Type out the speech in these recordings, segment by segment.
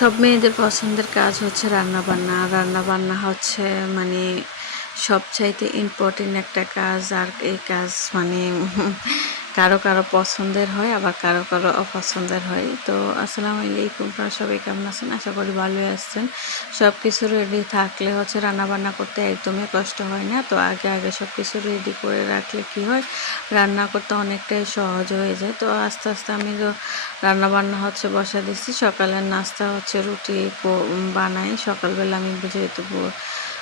সব মেয়েদের পছন্দের কাজ হচ্ছে রান্না বান্না রান্না বান্না হচ্ছে মানে সবচাইতে ইম্পর্টেন্ট একটা কাজ, আর এই কাজ মানে কারও কারও পছন্দের হয়, আবার কারও কারও অপছন্দের হয়। তো আসসালামু আলাইকুম, আপনারা সবাই কেমন আছেন? আশা করি ভালোই আসছেন সব কিছু রেডি থাকলে হচ্ছে রান্না বান্না করতে একদমই কষ্ট হয় না। তো আগে আগে সব কিছু রেডি করে রাখলে কি হয়, রান্না করতে অনেকটাই সহজ হয়ে যায়। তো আস্তে আস্তে আমি তো রান্না বান্না হচ্ছে বসা দিচ্ছি সকালের নাস্তা হচ্ছে রুটি বানাই। সকালবেলা আমি যেহেতু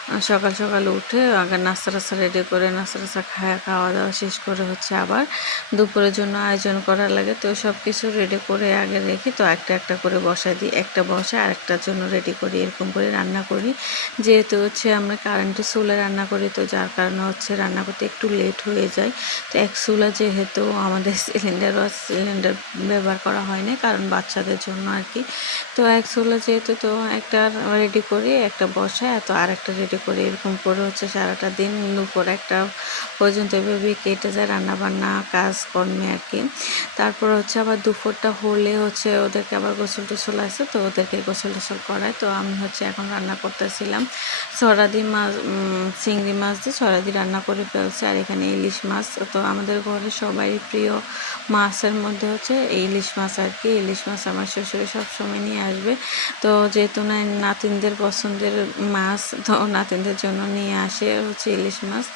সকাল সকাল উঠে আগে নাস্তা টাস্তা রেডি করে নাস্তা টাস্তা খাওয়া খাওয়া দাওয়া শেষ করে হচ্ছে আবার দুপুরের জন্য আয়োজন করার লাগে। তো সব কিছু রেডি করে আগে রেখে তো একটা একটা করে বসাই দিই। একটা বসে আরেকটার জন্য রেডি করি, এরকম করে রান্না করি। যেহেতু হচ্ছে আমরা কারেন্টের চুলে রান্না করি, তো যার কারণে হচ্ছে রান্না করতে একটু লেট হয়ে যায়। তো এক চুলা যেহেতু আমাদের সিলিন্ডার বা সিলিন্ডার ব্যবহার করা হয়নি কারণ বাচ্চাদের জন্য আর কি। তো এক চুলা যেহেতু তো একটা রেডি করি, একটা বসায়, তো আর একটা রেডি করি এরকম করে হচ্ছে সারাটা দিন দুপুর একটা পর্যন্ত এভাবে কেটে যায় রান্না বান্না কাজকর্মে আর কি। তারপর হচ্ছে আবার দুপুরটা হলে হচ্ছে ওদেরকে আবার গোসল টোসল আছে তো ওদেরকে গোসল টোসল করায়। তো আমি হচ্ছে এখন রান্না করতেছিলাম। সরাদি মাছ চিংড়ি মাছ দিয়ে সরাদি রান্না করে ফেলছে আর এখানে ইলিশ মাছ। তো আমাদের ঘরে সবাই প্রিয় মাছের মধ্যে হচ্ছে ইলিশ মাছ আর কি। ইলিশ মাছ আমার শ্বশুরে সবসময় নিয়ে আসবে। তো যেহেতু নাতিনদের পছন্দের মাছ, তো নাতিনদের জন্য নিয়ে আসে হচ্ছে ইলিশ মাছ।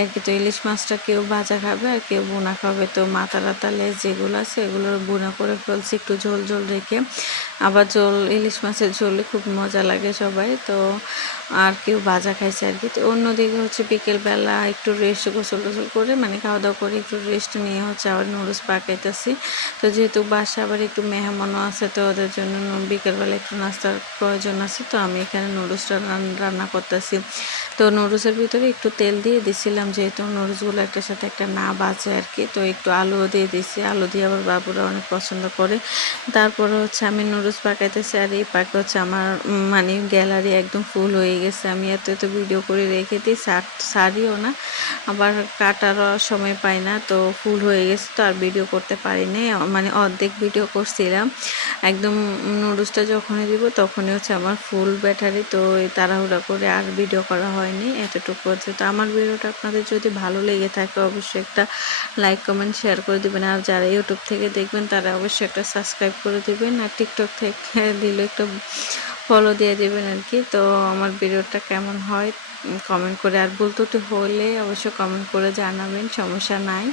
আর কি তো ইলিশ মাছটা কেউ ভাজা খাবে আর কেউ বোনা খাবে। তো মাথা টাতা লেজ যেগুলো আছে এগুলো বোনা করে ফেলছি, একটু ঝোল ঝোল রেখে। আবার ঝোল, ইলিশ মাছের ঝোলে খুব মজা লাগে সবাই, তো আর কেউ ভাজা খাইছে আর কি। তো অন্যদিকে হচ্ছে বিকেলবেলা একটু রেস্ট গোসল টোসল করে মানে খাওয়া দাওয়া করে একটু রেস্ট নিয়ে হচ্ছে আবার নুডলস পাকাইতেছি তো যেহেতু বাসা আবার একটু মেহমানও আছে, তো ওদের জন্য বিকেলবেলা একটু নাস্তার প্রয়োজন আছে, তো আমি এখানে নুডলসটা রান্না করতেছি। তো নুডলসের ভিতরে একটু তেল দিয়ে দিছিলাম, যেহেতু নুডলসগুলো একটার সাথে একটা না বাজে আর কি, তো একটু আলুও দিয়ে দিছি। আলু দিয়ে আবার বাবুরা অনেক পছন্দ করে। তারপরে হচ্ছে আমি নুডলস পাকাইতেছি আর এই পাকে হচ্ছে আমার মানে গ্যালারি একদম ফুল হয়ে গেছে। আমি এত এত ভিডিও করে রেখে দিই সারিও না, আবার কাটারও সময় পাই না, তো ফুল হয়ে গেছে তো আর ভিডিও করতে পারি পারিনি মানে অর্ধেক ভিডিও করছিলাম। একদম নুডলসটা যখনই দিব তখনই হচ্ছে আমার ফুল ব্যাটারি তো তাড়াহুড়া করে আর ভিডিও করা হয়নি এতটুকু হচ্ছে। তো আমার ভিডিওটা আপনাদের যদি ভালো লেগে থাকে অবশ্যই একটা লাইক কমেন্ট শেয়ার করে দিবেন। আর যারা ইউটিউব থেকে দেখবেন তারা অবশ্যই একটা সাবস্ক্রাইব করে দিবেন। আর টিকটক থেকে দিল একটু ফলো দিয়ে দেবেন আর কি তো আমার ভিডিওটা কেমন হয় কমেন্ট করে আর ভুল তো হলে অবশ্য কমেন্ট করে জানাবেন, সমস্যা নাই।